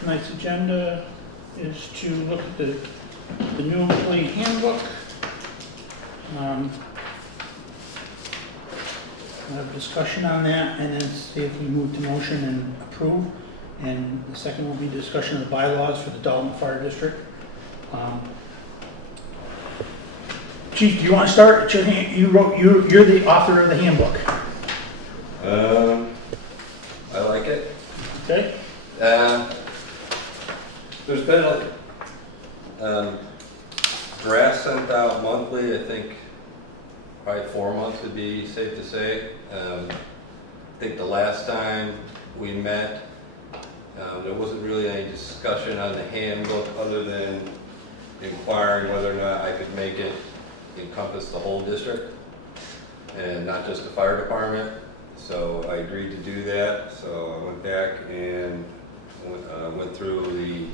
Tonight's agenda is to look at the new employee handbook. We'll have a discussion on that and then see if we move to motion and approve. And the second will be discussion of the bylaws for the Dalton Fire District. Chief, do you want to start? It's your hand, you're the author of the handbook. I like it. Okay? There's been drafts sent out monthly. I think probably 4 months would be safe to say. I think the last time we met, there wasn't really any discussion on the handbook other than inquiring whether or not I could make it encompass the whole district and not just the fire department. So I agreed to do that. So I went back and went through the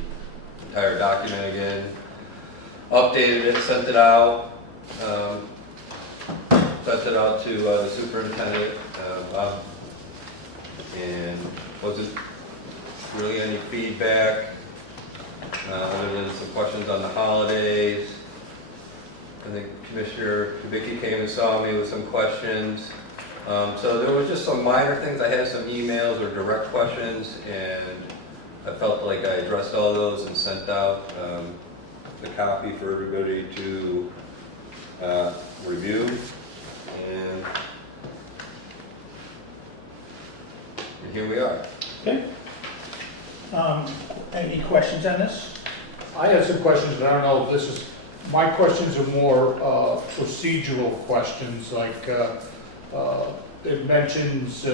entire document again, updated it, sent it out to the superintendent, Bob, and wasn't really any feedback other than some questions on the holidays. I think Commissioner Kubicki came and saw me with some questions. So there was just some minor things. I had some emails or direct questions, and I felt like I addressed all those and sent out the copy for everybody to review. And here we are. Okay. Any questions on this? I have some questions, but I don't know if this is, my questions are more procedural questions, like it mentions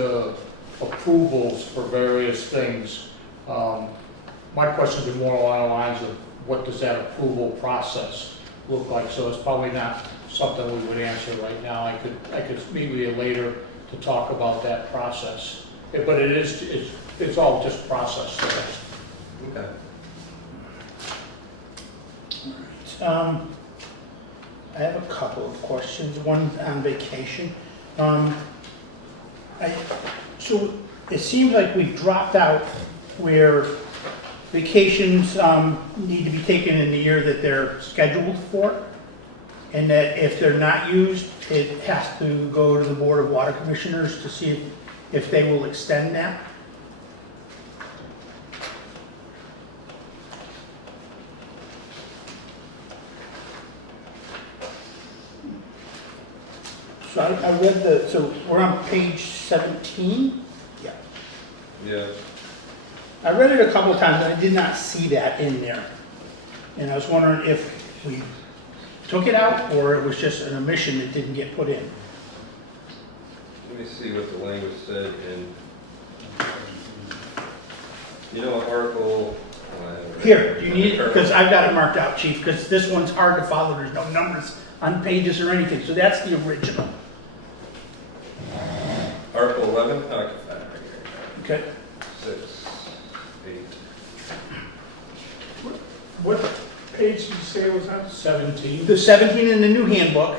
approvals for various things. My questions are more along the lines of what does that approval process look like? So it's probably not something we would answer right now. I could meet with you later to talk about that process. But it's all just process. Okay. I have a couple of questions. One on vacation. So it seems like we've dropped out where vacations need to be taken in the year that they're scheduled for, and that if they're not used, it has to go to the Board of Water Commissioners to see if they will extend that. So I read so we're on page 17? Yeah. Yeah. I read it a couple of times and I did not see that in there. And I was wondering if we took it out or it was just an omission that didn't get put in. Let me see what the language said in, article. Here, do you need it? Because I've got it marked out, Chief, because this one's hard to follow. There's no numbers on pages or anything. So that's the original. Article 11. Okay. 6, 8. What page did you say it was on? 17. The 17 in the new handbook.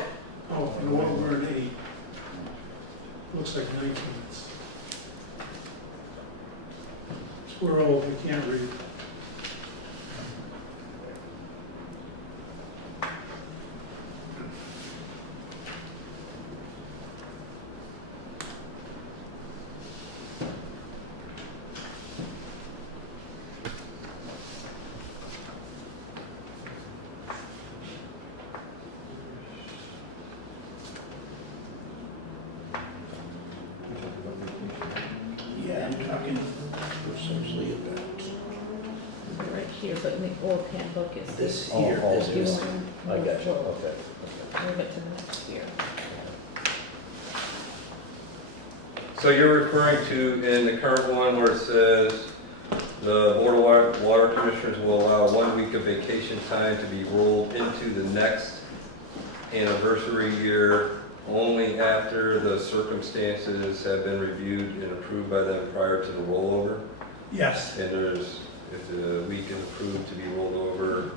Oh, and what we're at 8. Looks like 19. We're old, we can't read. Yeah, I'm talking essentially about Right here, but in the old handbook is this the. here. Oh, This You is, wanna I move got you, it- okay. Move it to the next year. So you're referring to in the current one where it says the Board of Water Commissioners will allow 1 week of vacation time to be rolled into the next anniversary year only after the circumstances have been reviewed and approved by them prior to the rollover. yes. And if the week is approved to be rolled over,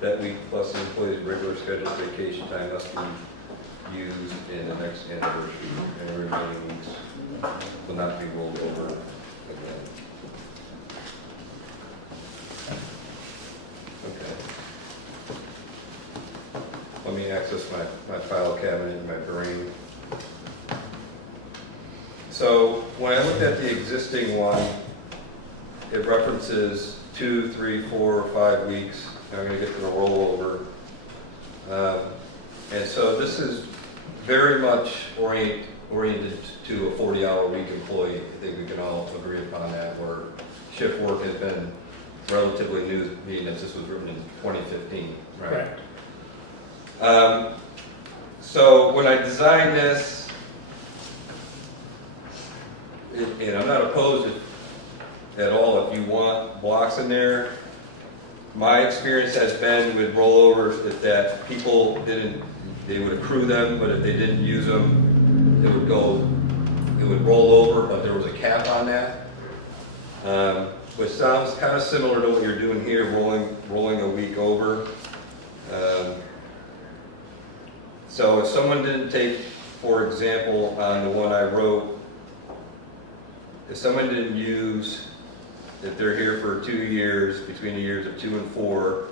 that week plus the employee's regular scheduled vacation time must be used in the next anniversary, and the remaining weeks will not be rolled over again. Okay. Let me access my file cabinet in my brain. So when I looked at the existing one, it references 2, 3, 4, 5 weeks. Now I'm going to get to the rollover. And so this is very much oriented to a 40-hour week employee. I think we can all agree upon that, where shift work has been relatively new, being that this was written in 2015, right? Correct. So when I designed this, and I'm not opposed at all if you want blocks in there. My experience has been with rollovers that people they would accrue them, but if they didn't use them, it would roll over, but there was a cap on that. Which sounds kind of similar to what you're doing here, rolling a week over. So if someone didn't take, for example, on the one I wrote, if someone didn't use, if they're here for 2 years, between the years of 2 and 4,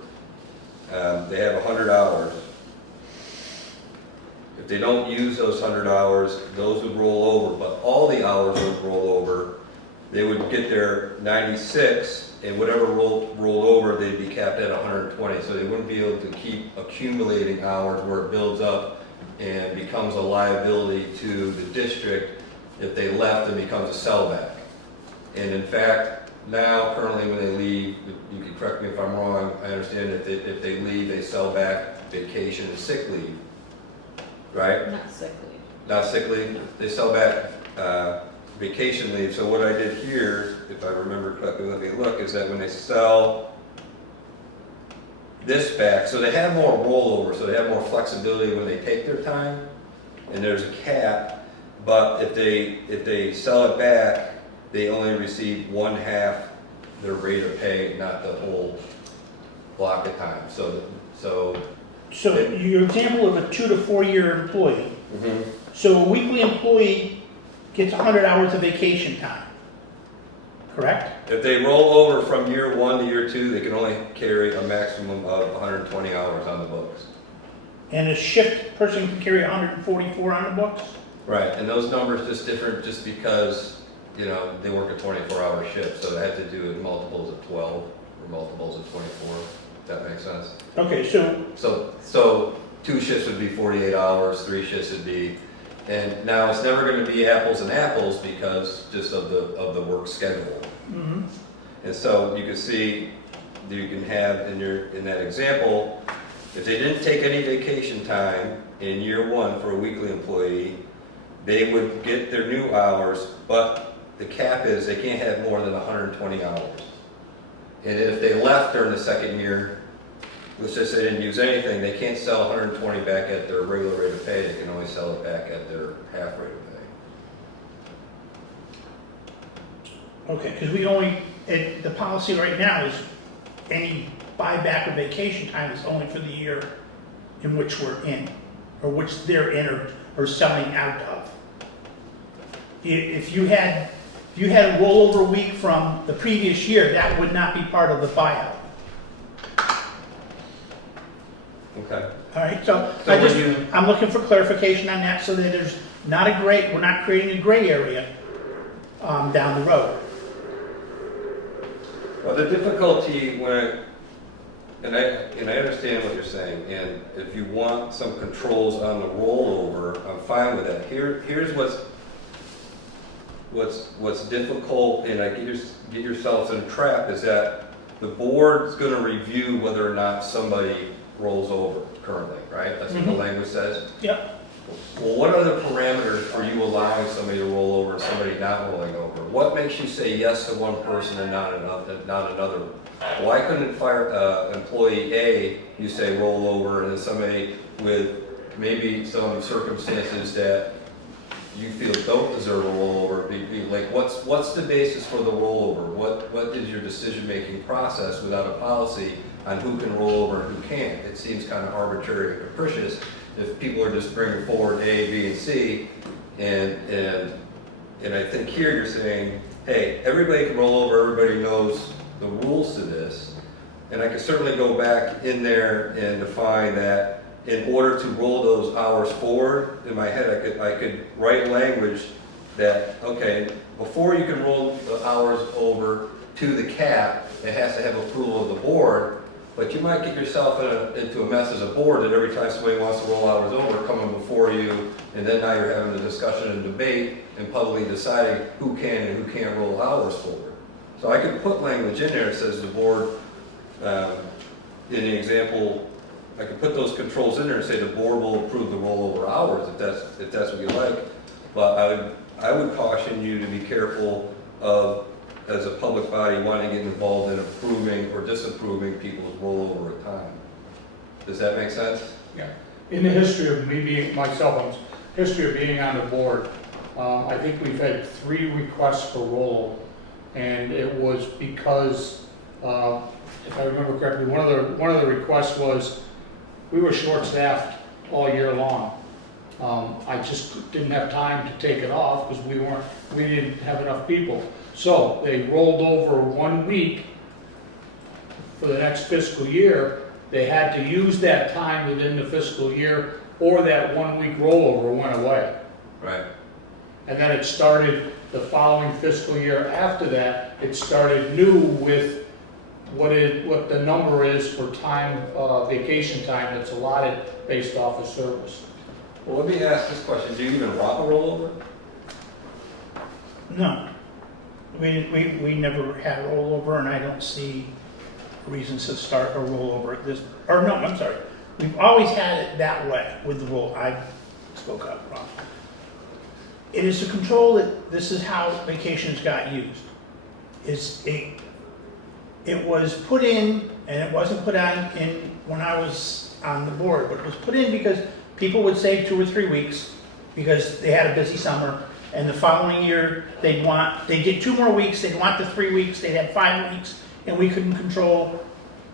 they have 100 hours. If they don't use those 100 hours, those would roll over, but all the hours would roll over. They would get their 96, and whatever rolled over, they'd be capped at 120. So they wouldn't be able to keep accumulating hours where it builds up and becomes a liability to the district if they left and becomes a sellback. And in fact, now currently when they leave, you can correct me if I'm wrong, I understand if they leave, they sell back vacation and sick leave, right? Not sick leave. Not sick leave, they sell back vacation leave. So what I did here, if I remember correctly, let me look, is that when they sell this back, so they have more rollover, so they have more flexibility when they take their time, and there's a cap, but if they sell it back, they only receive 1/2 their rate of pay, not the whole block of time. So your example of a 2 to 4 year employee, mhm. so a weekly employee gets 100 hours of vacation time, correct? If they roll over from year 1 to year 2, they can only carry a maximum of 120 hours on the books. And a shift person can carry 144 on the books? Right, and those numbers just different just because, they work a 24-hour shift, so they have to do it multiples of 12 or multiples of 24, if that makes sense. Okay, so So 2 shifts would be 48 hours, 3 shifts would be, and now it's never going to be apples and apples because just of the work schedule. mhm. And so you can see, you can have in that example, if they didn't take any vacation time in year 1 for a weekly employee, they would get their new hours, but the cap is they can't have more than 120 hours. And if they left during the second year, let's just say they didn't use anything, they can't sell 120 back at their regular rate of pay, they can only sell it back at their half rate of pay. Okay, because the policy right now is any buyback of vacation time is only for the year in which we're in, or which they're in or selling out of. If you had a rollover week from the previous year, that would not be part of the buyout. Okay. All right, so So I'm looking for clarification on that so that there's we're not creating a gray area down the road. Well, the difficulty and I understand what you're saying, and if you want some controls on the rollover, I'm fine with that. Here's what's difficult, and I get yourselves in a trap, is that the board's going to review whether or not somebody rolls over currently, right? That's what the language says. Yep. Well, what are the parameters for you allowing somebody to roll over and somebody not rolling over? What makes you say yes to one person and not another? Why couldn't employee A, you say roll over, and then somebody with maybe some circumstances that you feel don't deserve a rollover, be like, what's the basis for the rollover? What is your decision-making process without a policy on who can roll over and who can't? It seems kind of arbitrary and capricious. if people are just bringing forward A, B, and C, and I think here you're saying, hey, everybody can roll over, everybody knows the rules to this. And I could certainly go back in there and define that in order to roll those hours forward, in my head, I could write language that, okay, before you can roll the hours over to the cap, it has to have approval of the board, but you might get yourself into a mess as a board that every time somebody wants to roll hours over, coming before you, and then now you're having a discussion and debate and publicly deciding who can and who can't roll hours forward. So I could put language in there that says the board, in the example, I could put those controls in there and say the board will approve the rollover hours if that's what you like. But I would caution you to be careful of, as a public body, wanting to get involved in approving or disapproving people's rollover of time. Does that make sense? Yeah. In the history of me being, myself, history of being on the board, I think we've had 3 requests for rollover. And it was because, if I remember correctly, one of the requests was, we were short-staffed all year long. I just didn't have time to take it off because we didn't have enough people. So they rolled over 1 week for the next fiscal year. They had to use that time within the fiscal year, or that 1 week rollover went away. Right. And then it started the following fiscal year after that, it started new with what the number is for time, vacation time that's allotted based off of service. Well, let me ask this question. Do you even want a rollover? No. We never had a rollover, and I don't see reasons to start a rollover at this, or no, I'm sorry. We've always had it that way with the roll. I spoke up wrong. It is to control that this is how vacations got used. It was put in, and it wasn't put on in when I was on the board, but it was put in because people would save 2 or 3 weeks because they had a busy summer, and the following year they'd get 2 more weeks, they'd want the 3 weeks, they'd have 5 weeks, and we couldn't control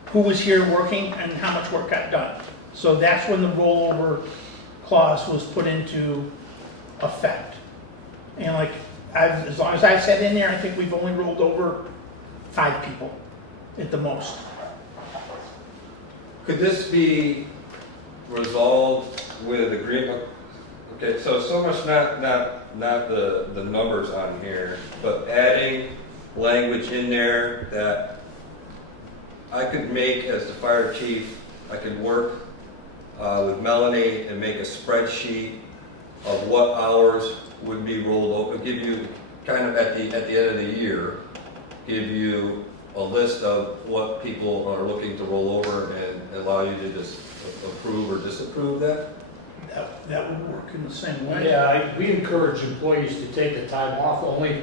who was here working and how much work got done. So that's when the rollover clause was put into effect. And like, as long as I've sat in there, I think we've only rolled over 5 people at the most. Could this be resolved with agreement? Okay, so much not the numbers on here, but adding language in there that I could make as the fire chief. I could work with Melanie and make a spreadsheet of what hours would be rolled over, give you kind of at the end of the year, give you a list of what people are looking to roll over and allow you to just approve or disapprove that? That would work in the same way. Yeah, we encourage employees to take the time off, only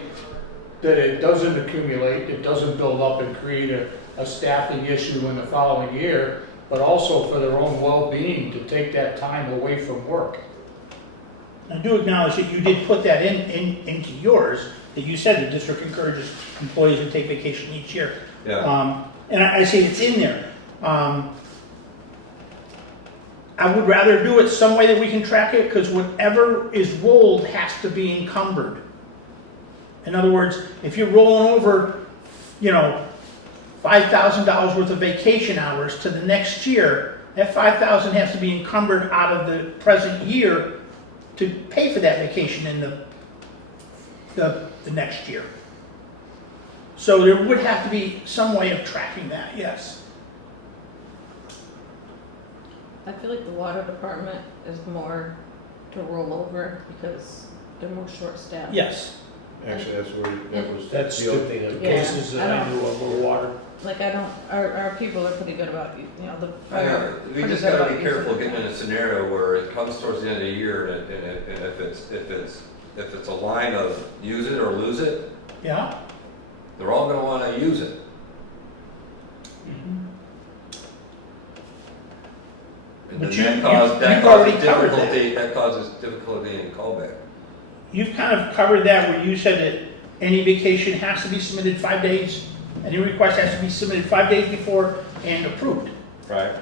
that it doesn't accumulate, it doesn't build up and create a staffing issue in the following year, but also for their own well-being, to take that time away from work. I do acknowledge that you did put that into yours, that you said the district encourages employees to take vacation each year. Yeah. And I say it's in there. I would rather do it some way that we can track it, because whatever is rolled has to be encumbered. In other words, if you're rolling over, $5,000 worth of vacation hours to the next year, that $5,000 has to be encumbered out of the present year to pay for that vacation in the next year. So there would have to be some way of tracking that, yes. I feel like the water department is more to roll over because they're more short-staffed. Yes. Actually, That's the other thing. the that- cases that I knew of with water. Like our people are pretty good about, the fire. We pretty just good gotta about be using careful their getting in time. a scenario where it comes towards the end of the year and if it's a line of use it or lose it, Yeah. they're all gonna wanna use it. And But then you've that already causes covered that. difficulty, that causes difficulty in callback. You've kind of covered that where you said that any vacation has to be submitted 5 days, any request has to be submitted 5 days before and approved, Right.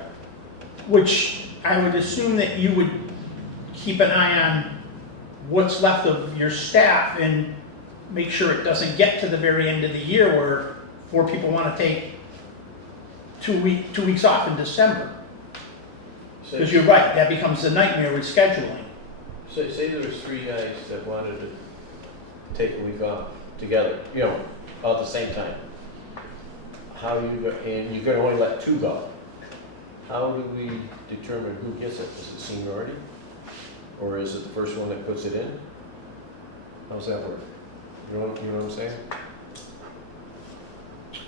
which I would assume that you would keep an eye on what's left of your staff and make sure it doesn't get to the very end of the year where 4 people want to take 2 weeks off in December. Because you're right, that becomes a nightmare with scheduling. Say there was 3 guys that wanted to take a week off together, you know, all at the same time. How you go, and you're gonna only let 2 go. How do we determine who gets it? Is it seniority? Or is it the first one that puts it in? How's that work? You know what I'm saying?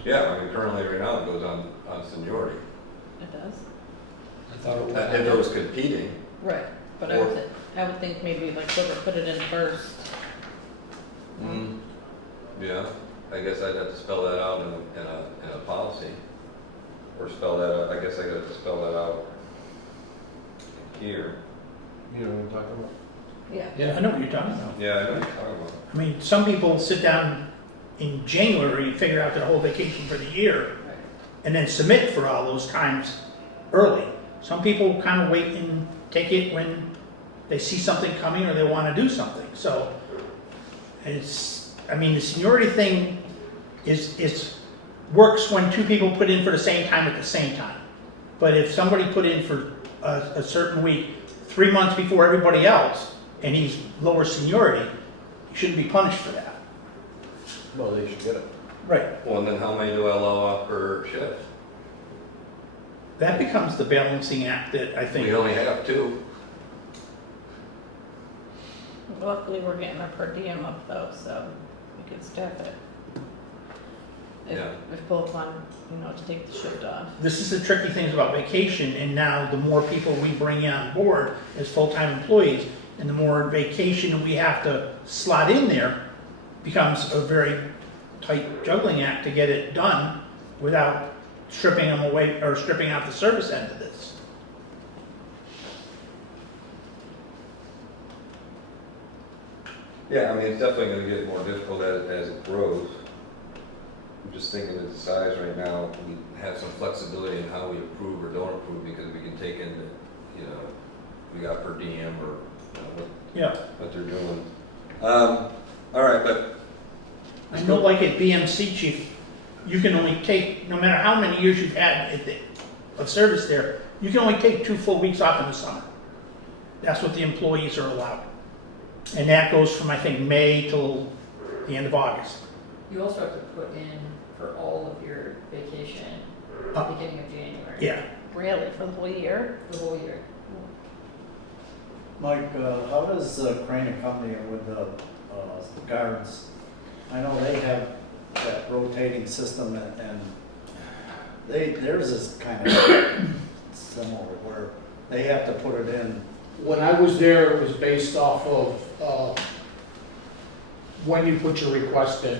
Yeah, I mean, currently right now it goes on seniority. It does. I thought it was. If it was competing, Right, but Or- I would think maybe like whoever put it in first. yeah, I guess I'd have to spell that out in a policy. Or spell that out, I guess I got to spell that out here. You know what I'm talking about? Yeah. I know what you're talking about. Yeah, I know what you're talking about. I mean, some people sit down in January and figure out their whole vacation for the year Right. and then submit for all those times early. Some people kind of wait and take it when they see something coming or they want to do something. So it's, I mean, the seniority thing works when 2 people put in for the same time at the same time. But if somebody put in for a certain week 3 months before everybody else and he's lower seniority, he shouldn't be punished for that. Well, they should get it. Right. Well, and then how many do I allow off per shift? That becomes the balancing act that I think. We only have 2. Luckily, we're getting our per diem up though, so we can staff it. Yeah. If both want, to take the shift off. This is the tricky things about vacation, and now the more people we bring on board as full-time employees, and the more vacation we have to slot in there, becomes a very tight juggling act to get it done without stripping them away, or stripping out the service end of this. Yeah, I mean, it's definitely gonna get more difficult as it grows. I'm just thinking of the size right now, we have some flexibility in how we approve or don't approve because we can take into, we got per diem or, Yeah, what they're doing. All right, but. I know like at BMC, chief, you can only take, no matter how many years you've had of service there, you can only take 2 full weeks off in the summer. That's what the employees are allowed. And that goes from, I think, May till the end of August. You also have to put in for all of your vacation at the beginning of January. Yeah. Really, for the whole year? The whole year. Mike, how does Crane and Company with the guards? I know they have that rotating system and theirs is kind of similar where they have to put it in. When I was there, it was based off of when you put your request in.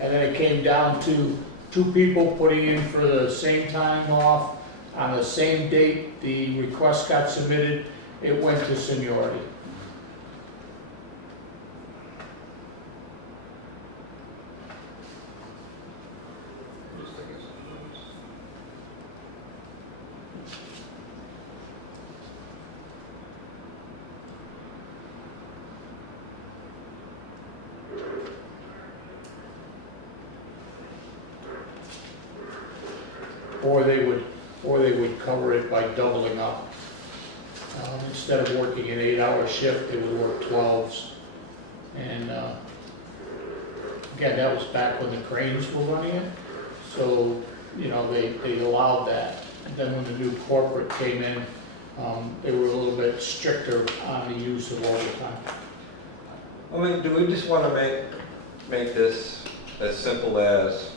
And then it came down to 2 people putting in for the same time off on the same date the request got submitted, it went to seniority. Just thinking some notes. Or they would cover it by doubling up. Instead of working an 8-hour shift, they would work 12s. And again, that was back when the cranes were running it. So, they allowed that. And then when the new corporate came in, they were a little bit stricter on the use of overtime. I mean, do we just want to make this as simple as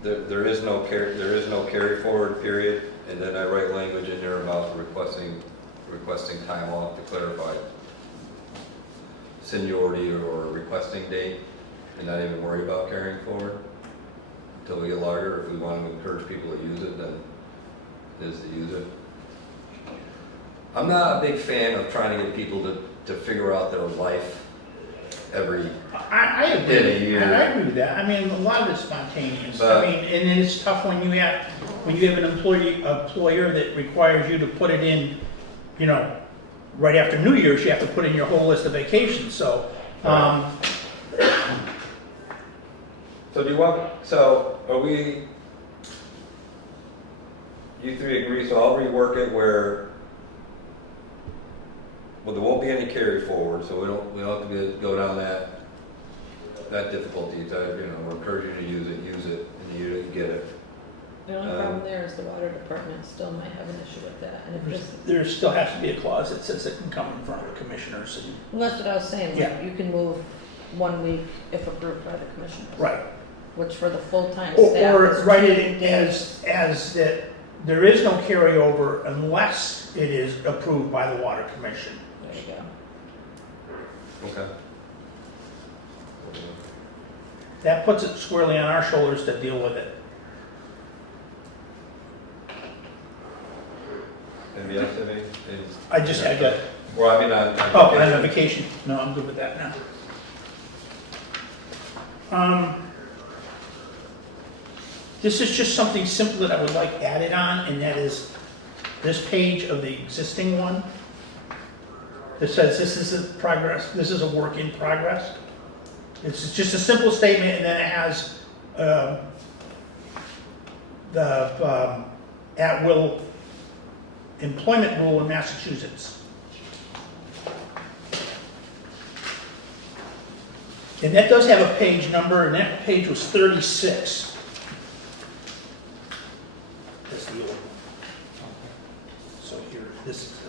there is no carry forward period, and then I write language in there about requesting time off to clarify seniority or requesting date, and not even worry about carrying forward until we get larger. If we want to encourage people to use it, then it is to use it. I'm not a big fan of trying to get people to figure out their life every, I agree. In a year. I agree with that. I mean, a lot of it's spontaneous. But- I mean, and it's tough when you have an employer that requires you to put it in, you know, right after New Year's, you have to put in your whole list of vacations, so, so do you want, so are we, you three agree, so I'll rework it where, well, there won't be any carry forward, so we don't have to go down that difficulty. We're encouraging you to use it in the year that you get it. The only problem there is the water department still might have an issue with that, and if this, there still has to be a clause that says it can come in front of the commissioners and, well, that's what I was saying, Yeah. like, you can move 1 week if approved by the commissioners. right. Which for the full-time staff Or is. write it as that there is no carryover unless it is approved by the water commission. There you go. Okay. That puts it squarely on our shoulders to deal with it. Anybody else have any? I just had that. Well, I mean, on Oh, and a vacation. No, I'm good with that now. This is just something simple that I would like added on, and that is this page of the existing one that says this is a progress, this is a work in progress. It's just a simple statement, and then it has the at-will employment rule in Massachusetts. And that does have a page number, and that page was 36. That's the old one. So here, this is the.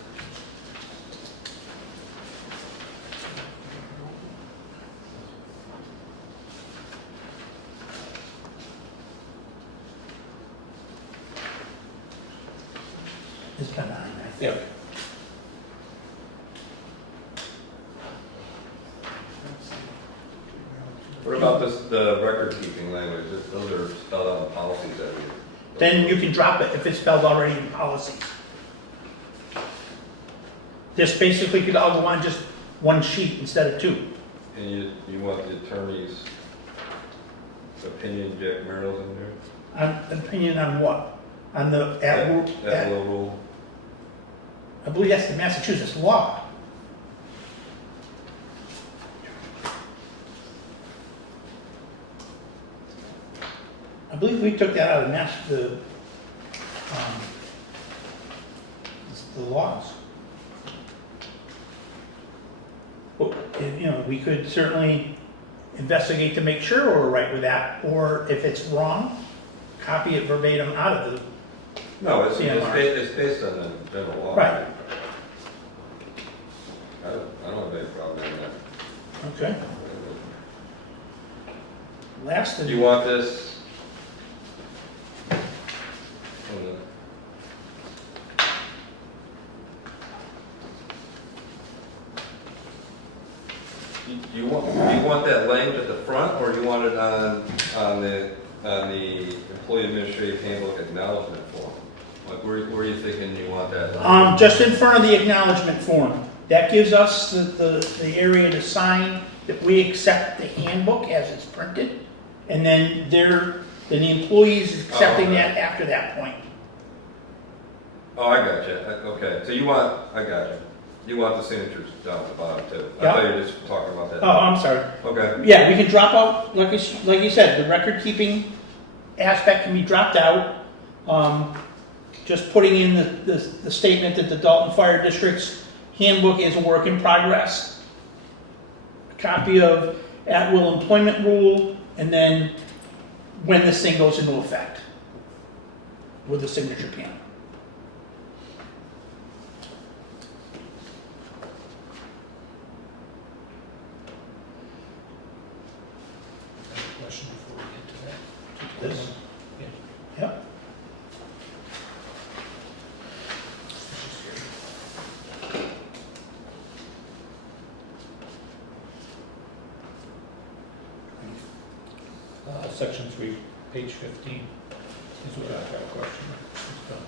It's kind of nine, I think. Yeah. What about the record keeping language? Those are spelled out in policies every year. Then you can drop it if it's spelled already in policies. This basically could all go on just one sheet instead of two. And you want the attorney's opinion, Jack Merrill's in there? Opinion on what? On the, That will rule. I believe that's the Massachusetts law. I believe we took that out of the laws. But, we could certainly investigate to make sure we're right with that, or if it's wrong, copy it verbatim out of the, No, it's CMR. based on the general law. Right. I don't have any problem with that. okay. Last Do and. you want this? Do you want that language at the front, or you want it on the employee administrative handbook acknowledgement form? Like, where are you thinking you want that? language? Just in front of the acknowledgement form. That gives us the area to sign that we accept the handbook as it's printed, and then the employees is accepting that after that point. Oh, I got you. Okay, so I got you. You want the signatures down at the bottom too? I Yeah. thought you were just talking about that. Oh, I'm sorry. Okay. Yeah, we can drop out, like you said, the record keeping aspect can be dropped out. Just putting in the statement that the Dalton Fire District's handbook is a work in progress. A copy of at-will employment rule, and then when this thing goes into effect with the signature panel. Question before we get to that. This? Yeah. Yep. Section 3, page 15 is what I've got a question. It's done.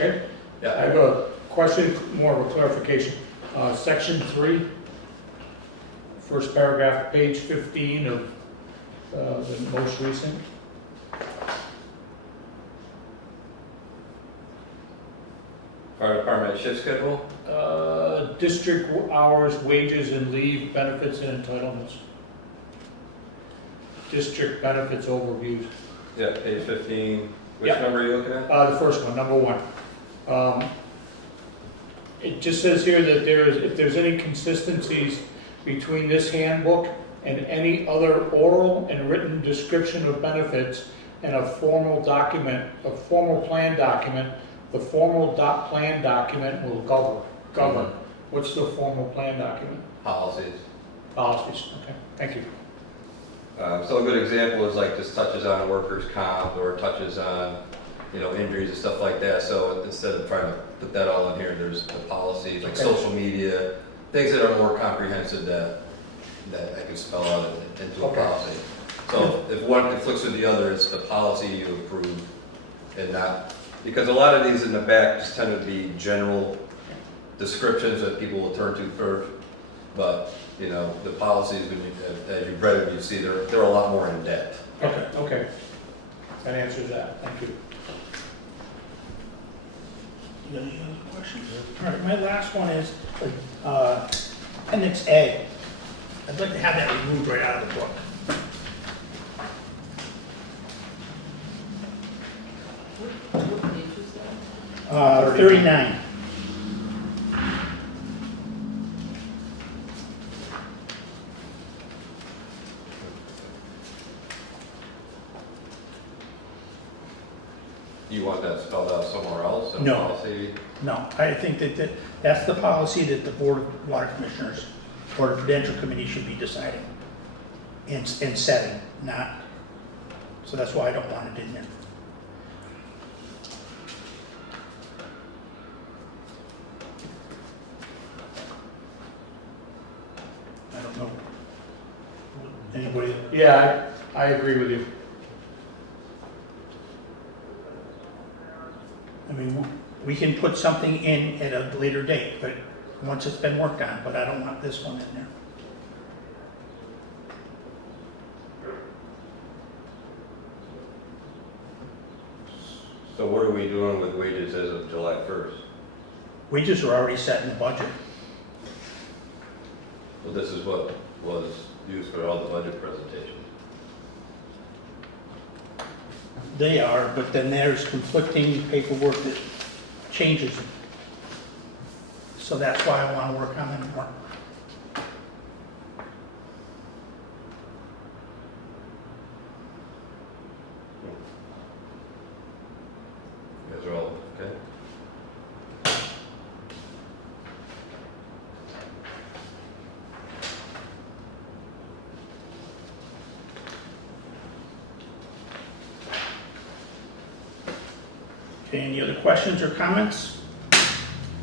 Okay? I Yeah, have a question, more of a clarification. Section 3, first paragraph, page 15 of the most recent. fire department shift schedule, District hours, wages, and leave benefits and entitlements. District benefits overviews. yeah, page 15, which Yep. number are you looking at? The first one, number 1. It just says here that if there's any consistencies between this handbook and any other oral and written description of benefits and a formal document, a formal plan document, the formal plan document will govern. What's the formal plan document? Policies. Policies, okay, thank you. So a good example is like this touches on workers' comp or touches on, injuries and stuff like that. So instead of trying to put that all in here, there's the policies, like Okay. social media, things that are more comprehensive that I can spell out into a Okay. policy. So if one conflicts with the other, it's the policy you approve and not, because a lot of these in the back just tend to be general descriptions that people will turn to first. But, the policies, as you've read it, you see they're a lot more in depth. Okay. That answers that, thank you. You got any other questions? All right, my last one is, Appendix A. I'd like to have that removed right out of the book. What page is that? 39. You want that spelled out somewhere else in No. policy? No, I think that's the policy that the Board of Water Commissioners or the Prudential Committee should be deciding and setting, not, so that's why I don't want it in there. I don't know. Anybody? Yeah, I agree with you. I mean, we can put something in at a later date, but once it's been worked on, but I don't want this one in there. So what are we doing with wages as of July 1st? Wages are already set in the budget. Well, this is what was used for all the budget presentations. They are, but then there's conflicting paperwork that changes it. So that's why I want to work on them more. You guys are all, okay? Okay, any other questions or comments?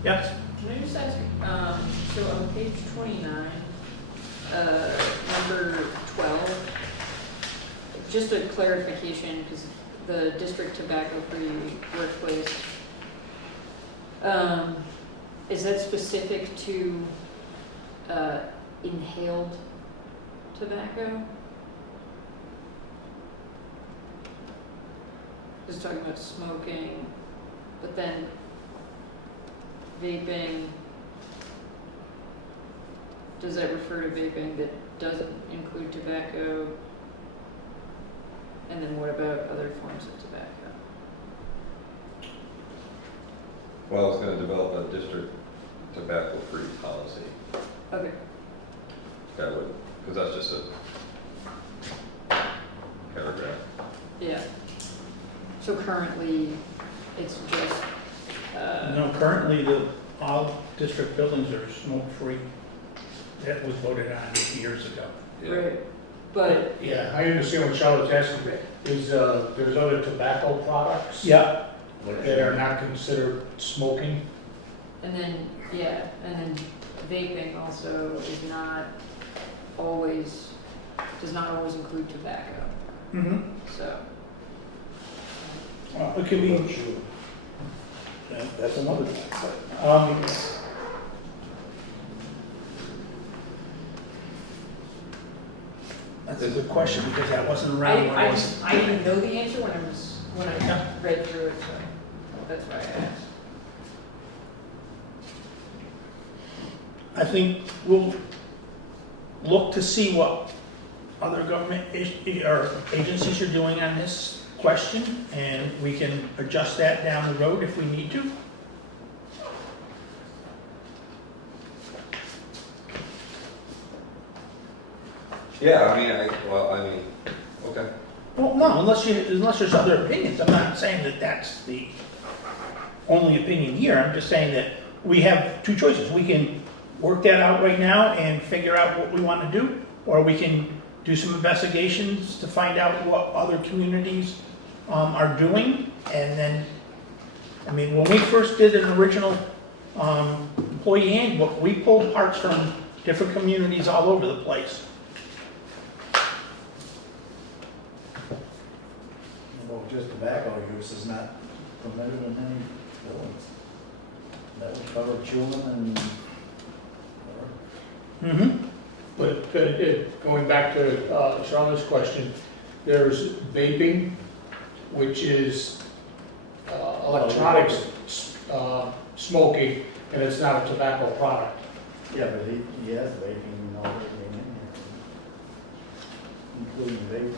Yes? Can I just ask, so on page 29, number 12, just a clarification, because the district tobacco-free workplace, is that specific to inhaled tobacco? Just talking about smoking, but then vaping, does that refer to vaping that doesn't include tobacco? And then what about other forms of tobacco? Well, it's gonna develop a district tobacco-free policy. Okay, That would, because that's just a paragraph. yeah. So currently, it's just, No, currently all district buildings are smoke-free. That was voted on 8 years ago. Yeah. right, but, Yeah, I understand what Charlotte's asking. Is, there's other tobacco products? Yeah. That are not considered smoking? and then, yeah, and then vaping also is not always, does not always include tobacco, Mm-hmm. so. Well, it could be, That's another thing. That's a good question, because that wasn't around when I was. I didn't know the answer when I Yeah. read through it, so that's why I asked. I think we'll look to see what other government or agencies are doing on this question, and we can adjust that down the road if we need to. Yeah, I mean, okay. Well, no, unless there's other opinions. I'm not saying that that's the only opinion here. I'm just saying that we have two choices. We can work that out right now and figure out what we want to do, or we can do some investigations to find out what other communities are doing. And then, I mean, when we first did an original employee handbook, we pulled parts from different communities all over the place. Well, just tobacco use is not permitted in any buildings. That would cover chewing and, Mm-hmm. But going back to Charlotte's question, there's vaping, which is electronics smoking, and it's not a tobacco product. yeah, but he has vaping and all everything in here, including vaping.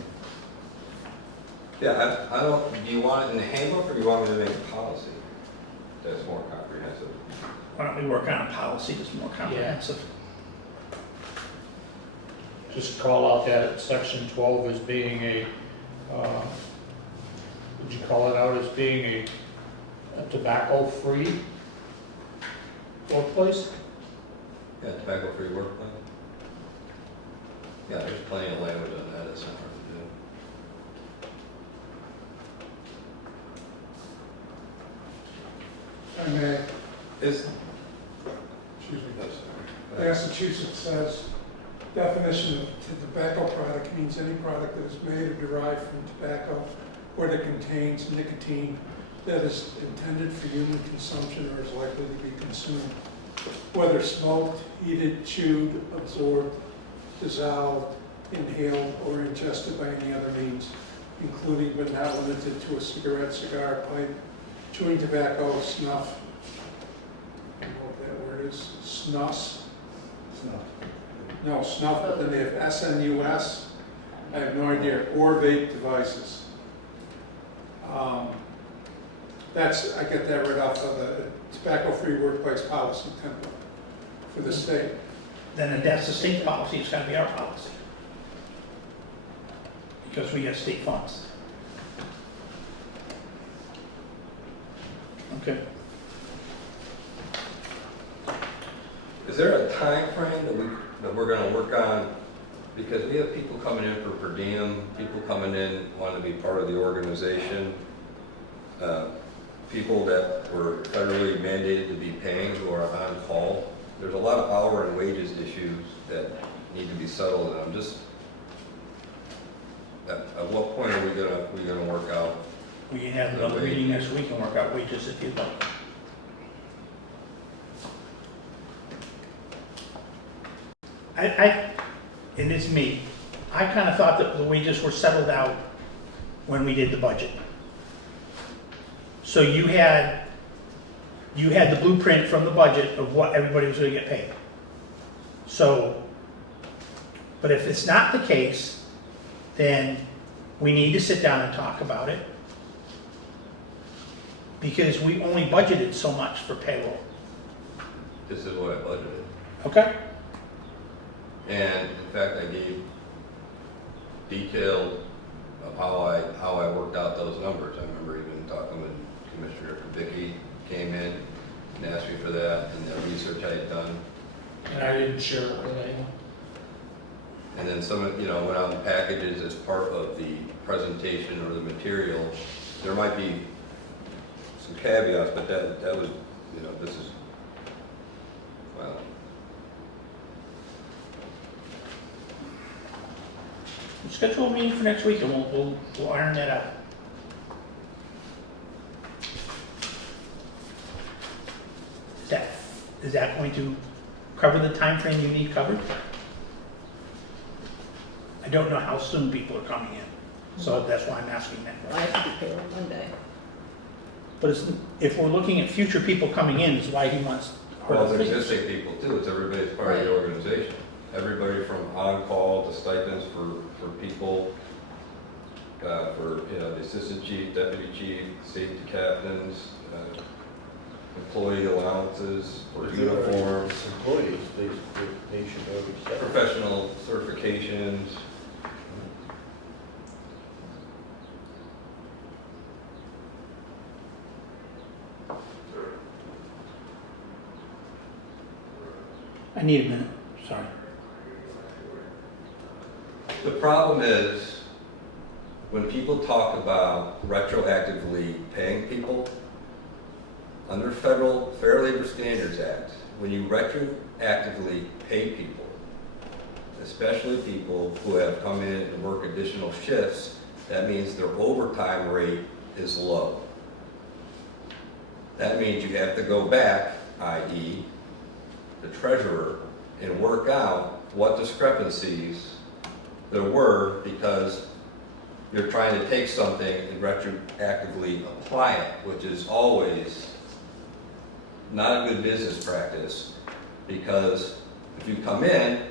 Yeah, I don't, do you want it in the handbook, or do you want me to make a policy that's more comprehensive? Why don't we work on a policy that's more comprehensive? Just call out that section 12 as being a, would you call it out as being a tobacco-free workplace? Yeah, tobacco-free workplace? Yeah, there's plenty of language on that, it's not hard to do. I may, It's, excuse me. that's, Massachusetts says, definition of tobacco product means any product that is made or derived from tobacco or that contains nicotine that is intended for human consumption or is likely to be consumed, whether smoked, heated, chewed, absorbed, dissolved, inhaled, or ingested by any other means, including but not limited to a cigarette, cigar, pipe, chewing tobacco, snuff, I don't know what that word is, snus. Snuff. No, snuff, but then they have SNUS, I have no idea, or vape devices. I get that right off of the tobacco-free workplace policy template for the state. Then if that's the state policy, it's gotta be our policy. Because we get state funds. Okay. is there a time frame that we're gonna work on? Because we have people coming in for per diem, people coming in wanting to be part of the organization, people that were federally mandated to be paying who are on call. There's a lot of hour and wages issues that need to be settled, and I'm just, at what point are we gonna work out? We can have another meeting next week and work out wages if you'd like. And it's me, I kind of thought that the wages were settled out when we did the budget. So you had the blueprint from the budget of what everybody was gonna get paid. So, but if it's not the case, then we need to sit down and talk about it. Because we only budgeted so much for payroll. This is what I budgeted. Okay? And in fact, I gave detailed of how I worked out those numbers. I remember even talking with Commissioner Kubicki, came in and asked me for that, and the research I had done. And I didn't share it with anyone. And then some, went out in packages as part of the presentation or the material. There might be some caveats, but that was, this is, well, Schedule a meeting for next week and we'll iron that out. is that going to cover the time frame you need covered? I don't know how soon people are coming in, so that's why I'm asking that I question. have to be paid on Monday. But it's, if we're looking at future people coming in, is why he wants. Well, her there's figures. existing people too, it's everybody's part of the organization. Everybody from on-call to stipends for people, for, you know, the assistant chief, deputy chief, safety captains, employee allowances, for uniforms, Employees, they should already set. professional certifications. I need a minute, sorry. The problem is, when people talk about retroactively paying people, under federal Fair Labor Standards Act, when you retroactively pay people, especially people who have come in and work additional shifts, that means their overtime rate is low. That means you have to go back, i.e. the treasurer, and work out what discrepancies there were because you're trying to take something and retroactively apply it, which is always not a good business practice, because if you come in,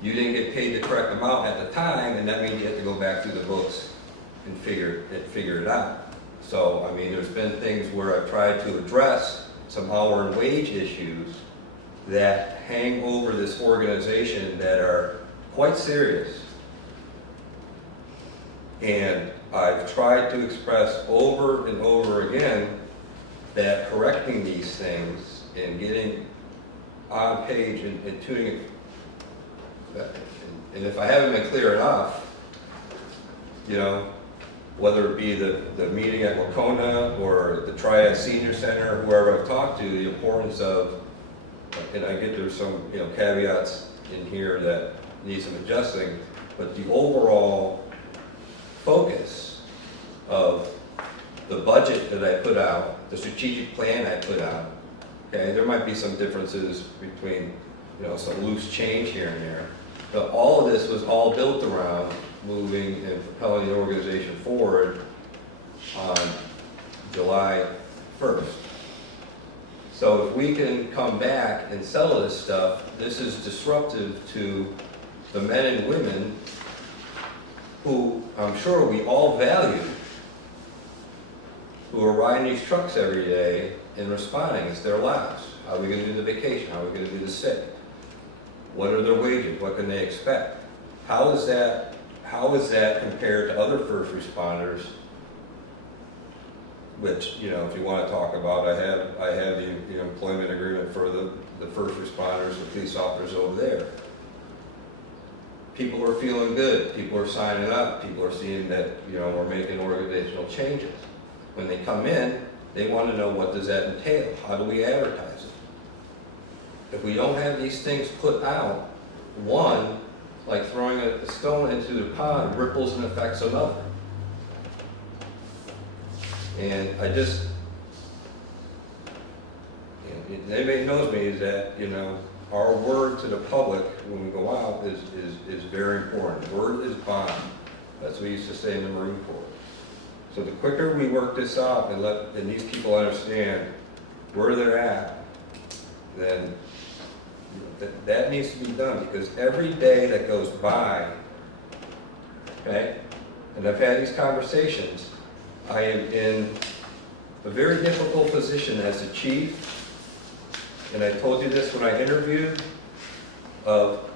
you didn't get paid the correct amount at the time, and that means you have to go back through the books and figure it out. So, I mean, there's been things where I've tried to address some hour and wage issues that hang over this organization that are quite serious. And I've tried to express over and over again that correcting these things and getting on page and tuning it, and if I haven't been clear enough, you know, whether it be the meeting at Wacona or the Triad Senior Center, whoever I've talked to, the importance of, and I get there's some, you know, caveats in here that need some adjusting, but the overall focus of the budget that I put out, the strategic plan I put out, okay, there might be some differences between, you know, some loose change here and there, but all of this was all built around moving and propelling the organization forward on July 1st. So if we can come back and sell this stuff, this is disruptive to the men and women who I'm sure we all value, who are riding these trucks every day and responding. It's their lives. How are we going to do the vacation? How are we going to do the sick? What are their wages? What can they expect? How is that compared to other first responders? Which, you know, if you want to talk about, I have the employment agreement for the first responders, the police officers over there. People are feeling good. People are signing up. People are seeing that, you know, we're making organizational changes. When they come in, they want to know, what does that entail? How do we advertise it? If we don't have these things put out, one, like throwing a stone into the pond, ripples and affects another. And I just, you know, anybody knows me is that, you know, our word to the public when we go out is very important. Word is bond. That's what we used to say in the Marine Corps. So the quicker we work this out and these people understand where they're at, then that needs to be done, because every day that goes by, okay, and I've had these conversations, I am in a very difficult position as a chief, and I told you this when I interviewed, of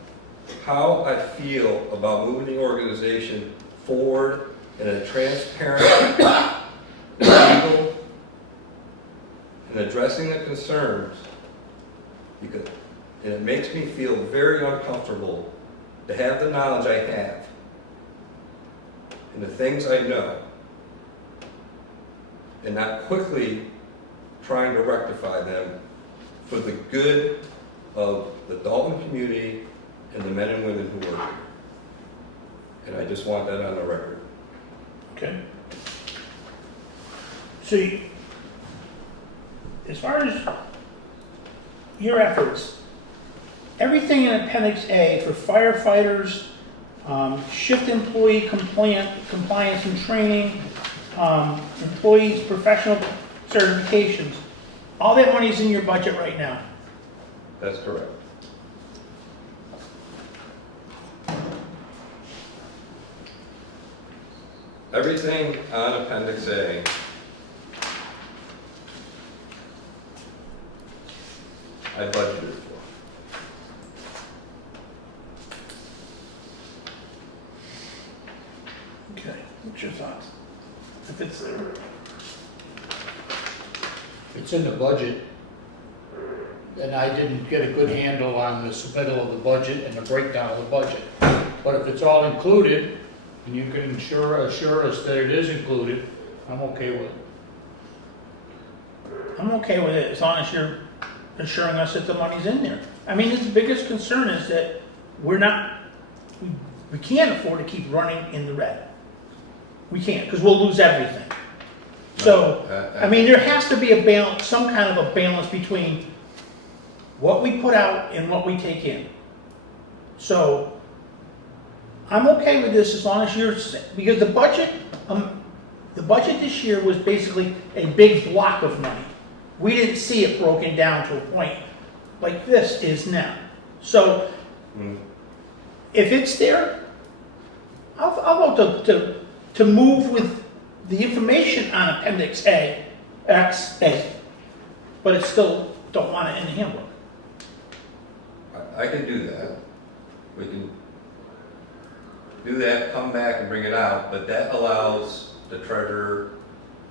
how I feel about moving the organization forward in a transparent, legal, and addressing the concerns, because and it makes me feel very uncomfortable to have the knowledge I have and the things I know, and not quickly trying to rectify them for the good of the Dalton community and the men and women who work here. And I just want that on the record. Okay. So as far as your efforts, everything in Appendix A for firefighters, shift employee compliance and training, employees' professional certifications, all that money's in your budget right now. That's correct. Everything on Appendix A I budgeted for. Okay, what's your thoughts? If it's there. It's in the budget, and I didn't get a good handle on the submittal of the budget and the breakdown of the budget. But if it's all included, and you can assure us that it is included, I'm okay with it. I'm okay with it as long as you're assuring us that the money's in there. I mean, the biggest concern is that we can't afford to keep running in the red. We can't, because we'll lose everything. So, I mean, there has to be a balance, some kind of a balance between what we put out and what we take in. So, I'm okay with this as long as you're, because the budget this year was basically a big block of money. We didn't see it broken down to a point like this is now. So, if it's there, I'll vote to move with the information on Appendix A, but I still don't want it in the handbook. I can do that. We can do that, come back and bring it out, but that allows the treasurer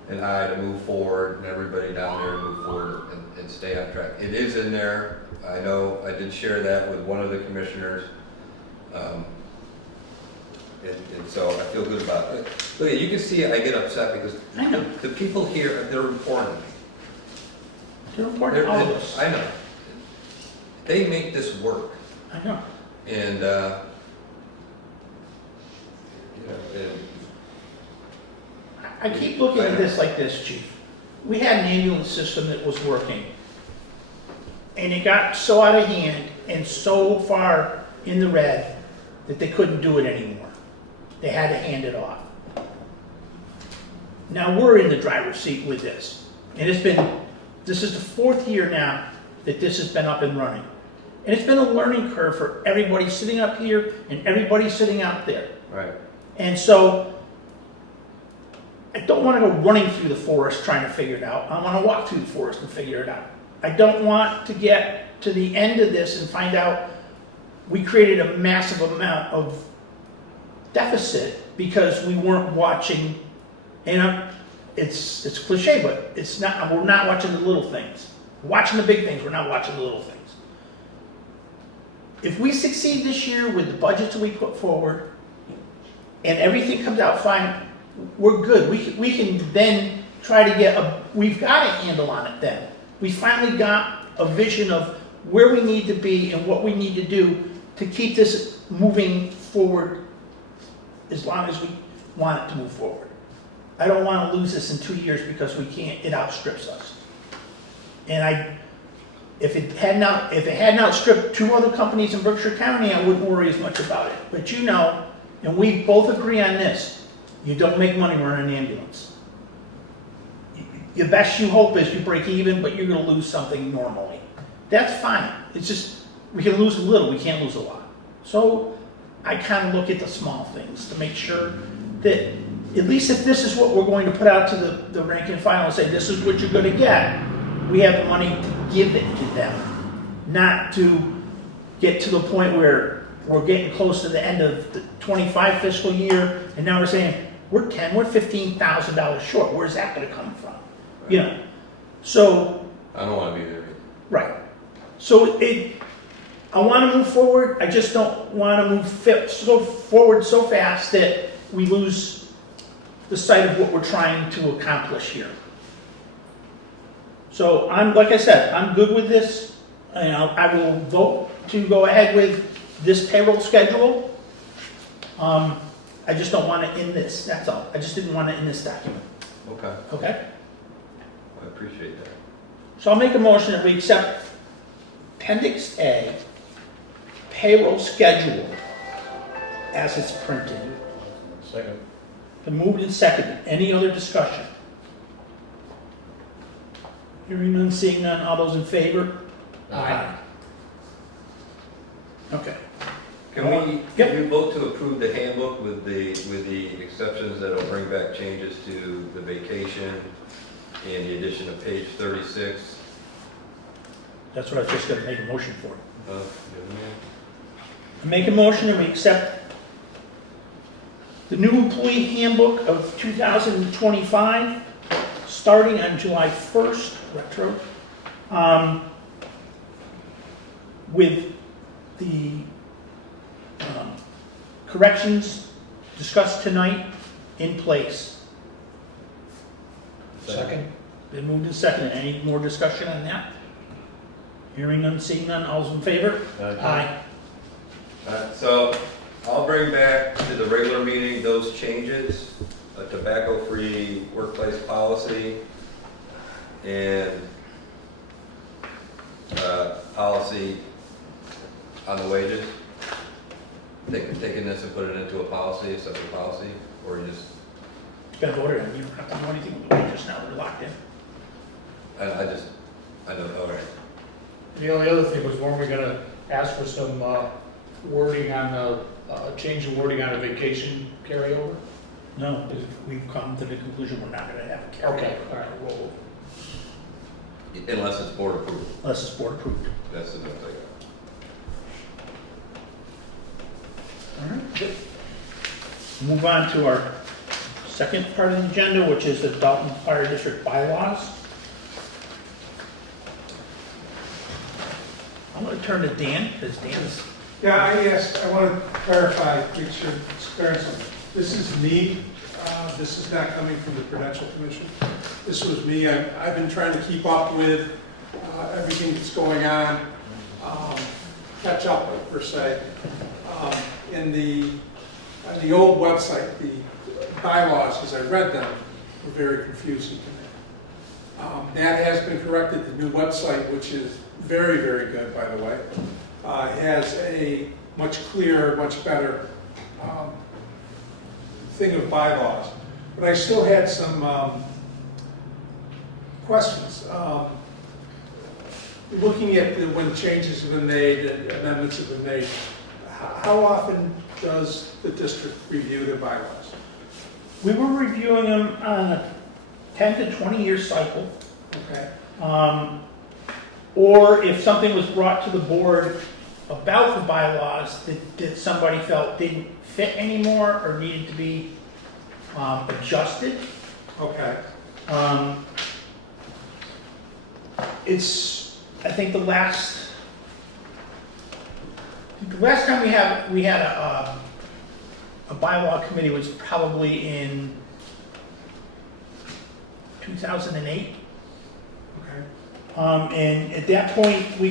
and I to move forward and everybody down there to move forward and stay on track. It is in there. I know I did share that with one of the commissioners. And so I feel good about it. Look, you can see I get upset because I know. the people here, they're important to me. They're important to all of us. I know. They make this work. I know. And, I keep looking at this like this, Chief. We had an ambulance system that was working. And it got so out of hand and so far in the red that they couldn't do it anymore. They had to hand it off. Now we're in the driver's seat with this. And this is the 4th year now that this has been up and running. And it's been a learning curve for everybody sitting up here and everybody sitting out there. right. And so, I don't want to go running through the forest trying to figure it out. I want to walk through the forest and figure it out. I don't want to get to the end of this and find out we created a massive amount of deficit because we weren't watching, and it's cliche, but it's not, we're not watching the little things. We're watching the big things, we're not watching the little things. If we succeed this year with the budgets we put forward, and everything comes out fine, we're good. We can then try to we've got a handle on it then. We finally got a vision of where we need to be and what we need to do to keep this moving forward as long as we want it to move forward. I don't want to lose this in 2 years because we can't, it outstrips us. And if it hadn't outstripped 2 other companies in Berkshire County, I wouldn't worry as much about it. But you know, and we both agree on this, you don't make money running an ambulance. The best you hope is you break even, but you're going to lose something normally. That's fine. It's just, we can lose a little, we can't lose a lot. So I kind of look at the small things to make sure that at least if this is what we're going to put out to the rank and file and say this is what you're going to get, we have the money to give it to them, not to get to the point where we're getting close to the end of the 25 fiscal year and now we're saying we're $15,000 short. Where's that going to come from? You know, so. I don't want to be there. Right. So I want to move forward. I just don't want to move forward so fast that we lose the sight of what we're trying to accomplish here. So like I said, I'm good with this. I will vote to go ahead with this payroll schedule. I just don't want it in this. That's all. I just didn't want it in this document. Okay, Okay. I appreciate that. So I'll make a motion that we accept Appendix A, payroll schedule, as it's printed. Second. Been moved and seconded. Any other discussion? Hearing none, seeing none, all those in favor? Aye. Okay. Can Yep. we vote to approve the handbook with the exceptions that'll bring back changes to the vacation and the addition of page 36? That's what I was just gonna make a motion for. Uh, I make a motion and we accept the new employee handbook of 2025, starting on July 1st, retro, with the corrections discussed tonight in place. Second. Been moved and seconded. Any more discussion on that? Hearing none, seeing none, all's in favor? Aye. So I'll bring back to the regular meeting those changes, a tobacco-free workplace policy and policy on the wages. Taking this and put it into a policy, a separate policy, or you just, It's been voted on. You don't have to do anything with it just now. We're locked in. I don't know, all right. The only other thing was, weren't we gonna ask for some wording on change of wording on a vacation carryover? No, we've come to the conclusion we're not gonna have a carryover. Okay, all right, well, Unless it's board approved, Unless it's board approved. that's the note I got. All right. Move on to our second part of the agenda, which is the Dalton Fire District bylaws. I'm gonna turn to Dan, because Dan's, Yeah, I want to clarify, make sure it's clear on something. This is me, this is not coming from the Prudential Commission. This was me, I've been trying to keep up with everything that's going on, catch up per se. In the old website, the bylaws, as I read them, were very confusing to me. That has been corrected. The new website, which is very, very good, by the way, has a much clearer, much better thing of bylaws. But I still had some questions. Looking at when changes have been made and amendments have been made, how often does the district review their bylaws? we were reviewing them on a 10 to 20 year cycle. Okay. Or if something was brought to the board about the bylaws that somebody felt didn't fit anymore or needed to be adjusted. Okay. I think the last time we had a bylaw committee was probably in 2008. Okay. And at that point, we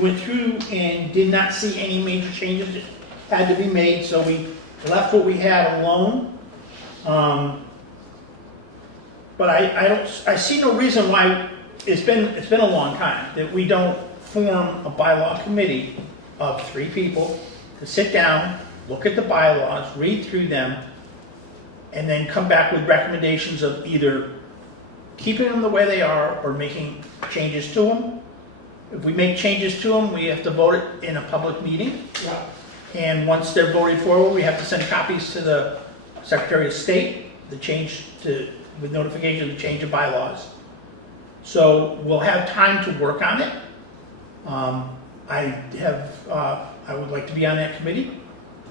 went through and did not see any major changes that had to be made, so we left what we had alone. But I see no reason why, it's been a long time, that we don't form a bylaw committee of 3 people to sit down, look at the bylaws, read through them, and then come back with recommendations of either keeping them the way they are or making changes to them. If we make changes to them, we have to vote it in a public meeting. Yeah. And once they're voted for, we have to send copies to the Secretary of State, with notification of the change of bylaws. So we'll have time to work on it. I would like to be on that committee,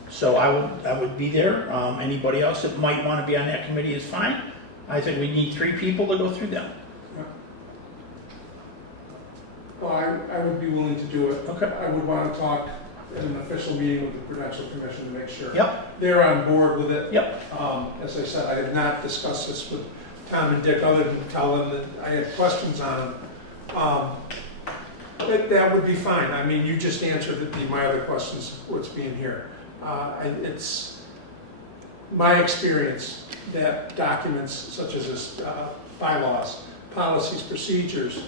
so I would be there. Anybody else that might want to be on that committee is fine. I think we need 3 people to go through them. Well, I would be willing to do it. Okay. I would want to talk in an official meeting with the Prudential Commission to make sure Yep, they're on board with it. yep, As I said, I have not discussed this with Tom and Dick, other than tell them that I had questions on them. That would be fine. I mean, you just answered my other questions, what's being here. It's my experience that documents such as this, bylaws, policies, procedures,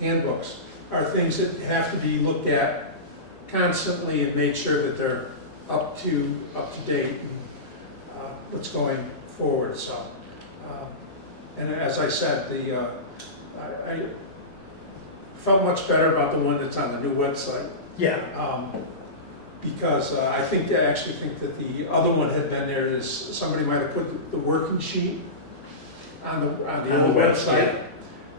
handbooks, are things that have to be looked at constantly and made sure that they're up to date and what's going forward, so. And as I said, I felt much better about the one that's on the new website. Yeah, Because I actually think that the other one had been there, is somebody might have put the working sheet on the On old the website,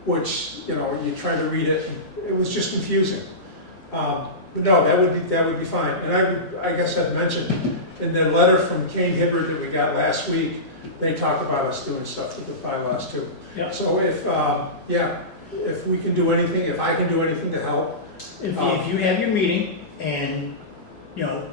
which, you know, you try to read it, it was just confusing. But no, that would be fine. And I guess I'd mentioned, in the letter from Kane Hibbert that we got last week, they talked about us doing stuff with the bylaws too. Yeah. So if we can do anything, if I can do anything to help. if you have your meeting and, you know,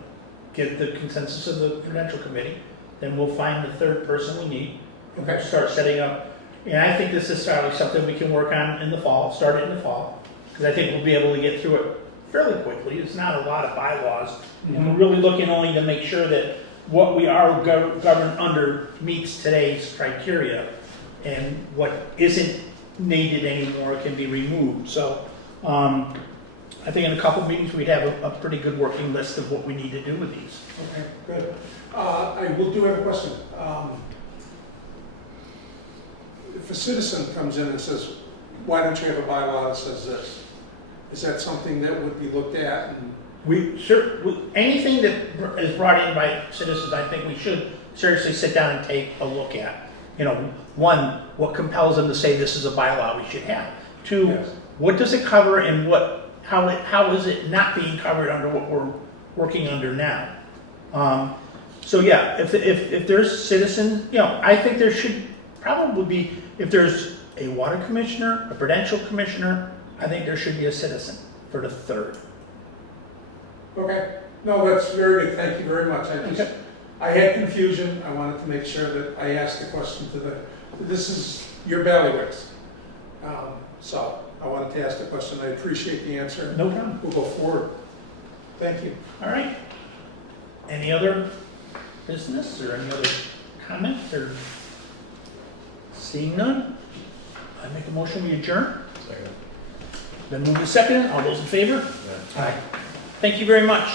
get the consensus of the Prudential Committee, then we'll find the third person we need. And we'll Okay. start setting up, and I think this is probably something we can work on in the fall, start it in the fall, because I think we'll be able to get through it fairly quickly. It's not a lot of bylaws. And we're really looking only to make sure that what we are governed under meets today's criteria, and what isn't needed anymore can be removed. So, I think in a couple of meetings, we'd have a pretty good working list of what we need to do with these. Okay, good. I do have a question. If a citizen comes in and says, why don't you have a bylaw that says this? Is that something that would be looked at? And Anything that is brought in by citizens, I think we should seriously sit down and take a look at. You know, one, what compels them to say this is a bylaw we should have? Two, Yes. what does it cover, and how is it not being covered under what we're working under now? So yeah, if there's citizen, you know, I think there should probably be, if there's a water commissioner, a prudential commissioner, I think there should be a citizen for the third. Okay, no, that's very good, thank you very much. I had confusion, I wanted to make sure that I asked the question this is your bailiwicks. So I wanted to ask the question, I appreciate the answer. No problem. We'll go forward. Thank you. All right. Any other business or any other comments or seeing none? I make a motion, we adjourn. Second. Then move to second. All those in favor? Yeah. Aye. Thank you very much.